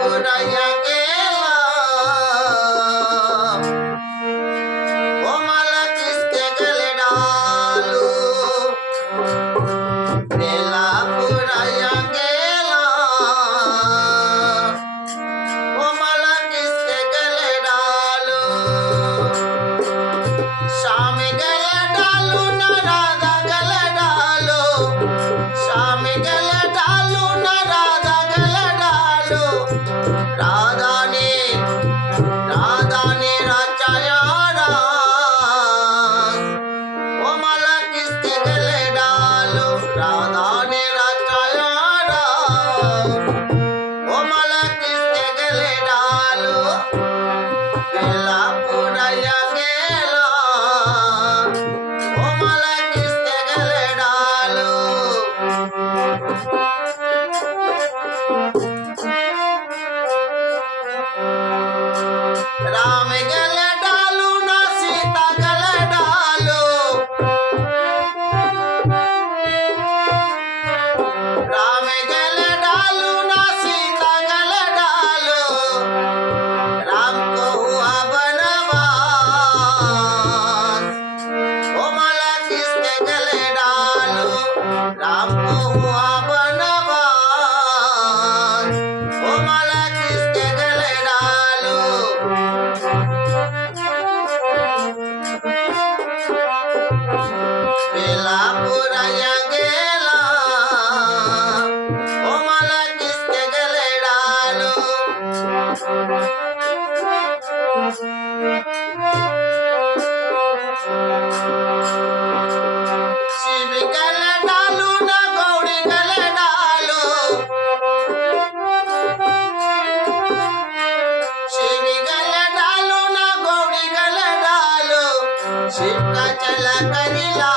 पुराया गेला ओ मला किसके गले डालू बेला पुराया गेला ओ मला किसके गले डालू शाम गले डालू न राधा गले डालो शाम गले डालू न राधा गले डालो राधा ने रचाया रास ओ मला किसके गले डालो राधा ने रचाया रास ओ मला किसके गले डालो बेला पुराया गेला ओ मला किसके गले डालो राम गले डालू ना सीता गले डालो राम गले डालू ना सीता गले डालो राम को हुआ बनवास ओ मला किसके गले डालो राम को हुआ बनवास ओ मला किसके गले डालो बेला पुराया गेला ओ मला किसके गले डालो शिव गले डालू न गौरी गले डालो शिव गले डालू न गौरी गले डालो शिव का चला करिला